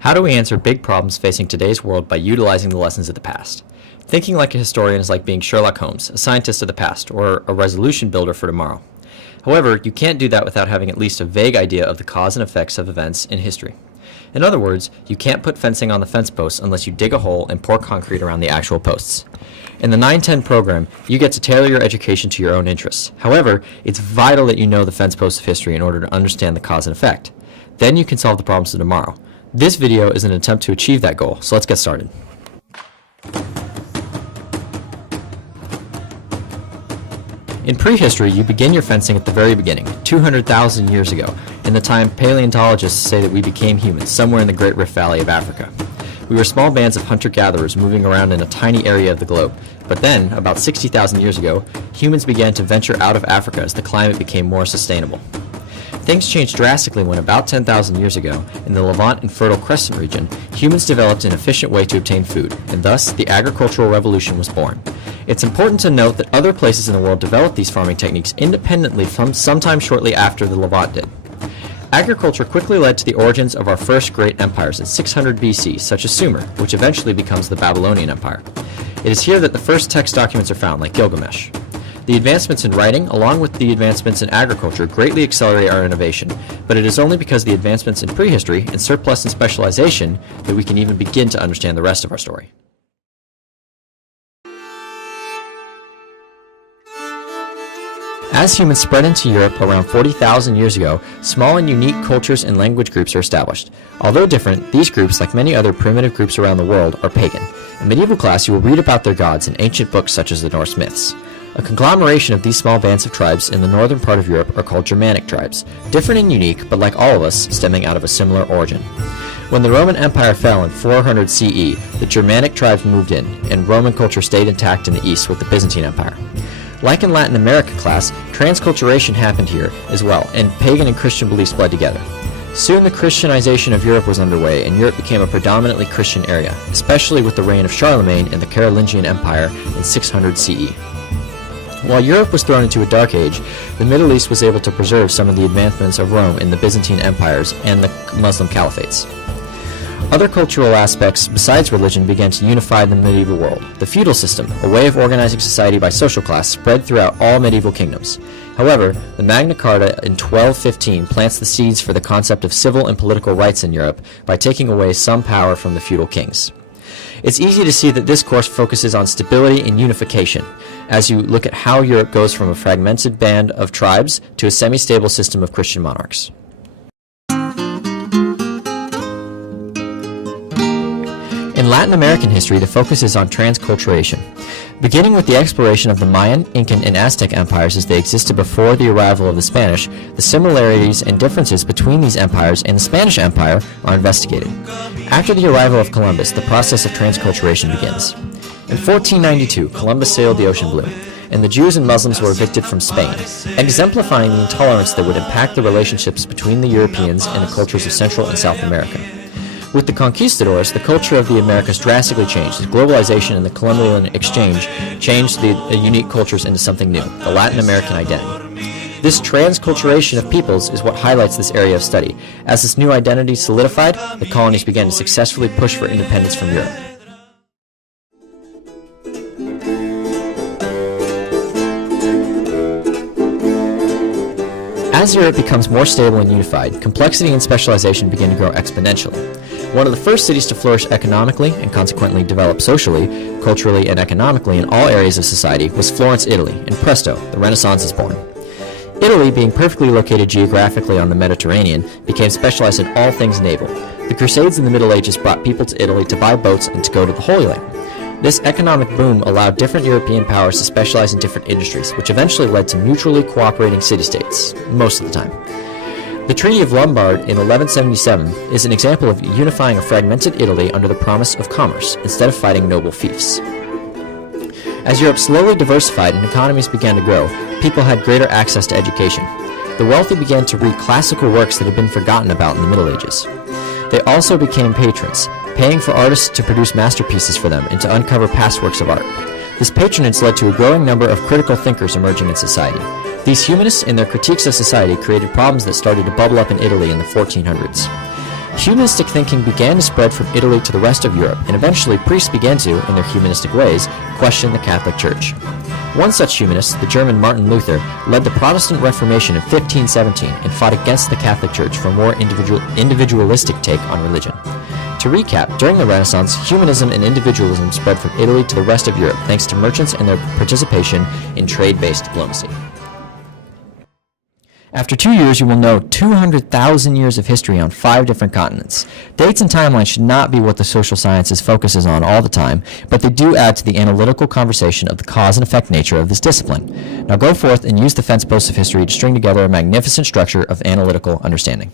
How do we answer big problems facing today's world by utilizing the lessons of the past? Thinking like a historian is like being Sherlock Holmes, a scientist of the past, or a resolution builder for tomorrow. However, you can't do that without having at least a vague idea of the cause and effects of events in history. In other words, you can't put fencing on the fence posts unless you dig a hole and pour concrete around the actual posts. In the 910 program, you get to tailor your education to your own interests. However, it's vital that you know the fence posts of history in order to understand the cause and effect. Then you can solve the problems of tomorrow. This video is an attempt to achieve that goal, so let's get started. In prehistory, you begin your fencing at the very beginning, 200,000 years ago, in the time paleontologists say that we became humans, somewhere in the Great Rift Valley of Africa. We were small bands of hunter-gatherers moving around in a tiny area of the globe. But then, about 60,000 years ago, humans began to venture out of Africa as the climate became more sustainable. Things changed drastically when about 10,000 years ago, in the Levant and Fertile Crescent region, humans developed an efficient way to obtain food, and thus the agricultural revolution was born. It's important to note that other places in the world developed these farming techniques independently from sometime shortly after the Levant did. Agriculture quickly led to the origins of our first great empires in 600 BC, such as Sumer, which eventually becomes the Babylonian Empire. It is here that the first text documents are found, like Gilgamesh. The advancements in writing, along with the advancements in agriculture, greatly accelerate our innovation, but it is only because of the advancements in prehistory and surplus and specialization that we can even begin to understand the rest of our story. As humans spread into Europe around 40,000 years ago, small and unique cultures and language groups are established. Although different, these groups, like many other primitive groups around the world, are pagan. In medieval class, you will read about their gods in ancient books such as the Norse myths. A conglomeration of these small bands of tribes in the northern part of Europe are called Germanic tribes, different and unique, but like all of us, stemming out of a similar origin. When the Roman Empire fell in 400 CE, the Germanic tribes moved in, and Roman culture stayed intact in the east with the Byzantine Empire. Like in Latin America class, transculturation happened here as well, and pagan and Christian beliefs bled together. Soon the Christianization of Europe was underway, and Europe became a predominantly Christian area, especially with the reign of Charlemagne and the Carolingian Empire in 600 CE. While Europe was thrown into a dark age, the Middle East was able to preserve some of the advancements of Rome in the Byzantine empires and the Muslim caliphates. Other cultural aspects besides religion began to unify the medieval world. The feudal system, a way of organizing society by social class, spread throughout all medieval kingdoms. However, the Magna Carta in 1215 plants the seeds for the concept of civil and political rights in Europe by taking away some power from the feudal kings. It's easy to see that this course focuses on stability and unification, as you look at how Europe goes from a fragmented band of tribes to a semi-stable system of Christian monarchs. In Latin American history, the focus is on transculturation. Beginning with the exploration of the Mayan, Incan, and Aztec empires as they existed before the arrival of the Spanish, the similarities and differences between these empires and the Spanish Empire are investigated. After the arrival of Columbus, the process of transculturation begins. In 1492, Columbus sailed the ocean blue, and the Jews and Muslims were evicted from Spain, exemplifying the intolerance that would impact the relationships between the Europeans and the cultures of Central and South America. With the conquistadors, the culture of the Americas drastically changed as globalization and the Columbian exchange changed the unique cultures into something new, the Latin American identity. This transculturation of peoples is what highlights this area of study. As this new identity solidified, the colonies began to successfully push for independence from Europe. As Europe becomes more stable and unified, complexity and specialization begin to grow exponentially. One of the first cities to flourish economically and consequently develop socially, culturally, and economically in all areas of society was Florence, Italy, and presto, the Renaissance is born. Italy, being perfectly located geographically on the Mediterranean, became specialized in all things naval. The Crusades in the Middle Ages brought people to Italy to buy boats and to go to the Holy Land. This economic boom allowed different European powers to specialize in different industries, which eventually led to mutually cooperating city-states, most of the time. The Treaty of Lombard in 1177 is an example of unifying a fragmented Italy under the promise of commerce, instead of fighting noble fiefs. As Europe slowly diversified and economies began to grow, people had greater access to education. The wealthy began to read classical works that had been forgotten about in the Middle Ages. They also became patrons, paying for artists to produce masterpieces for them and to uncover past works of art. This patronage led to a growing number of critical thinkers emerging in society. These humanists, in their critiques of society, created problems that started to bubble up in Italy in the 1400s. Humanistic thinking began to spread from Italy to the rest of Europe, and eventually priests began to, in their humanistic ways, question the Catholic Church. One such humanist, the German Martin Luther, led the Protestant Reformation in 1517 and fought against the Catholic Church for a more individualistic take on religion. To recap, during the Renaissance, humanism and individualism spread from Italy to the rest of Europe thanks to merchants and their participation in trade-based diplomacy. After 2 years, you will know 200,000 years of history on 5 different continents. Dates and timelines should not be what the social sciences focuses on all the time, but they do add to the analytical conversation of the cause and effect nature of this discipline. Now go forth and use the fence posts of history to string together a magnificent structure of analytical understanding.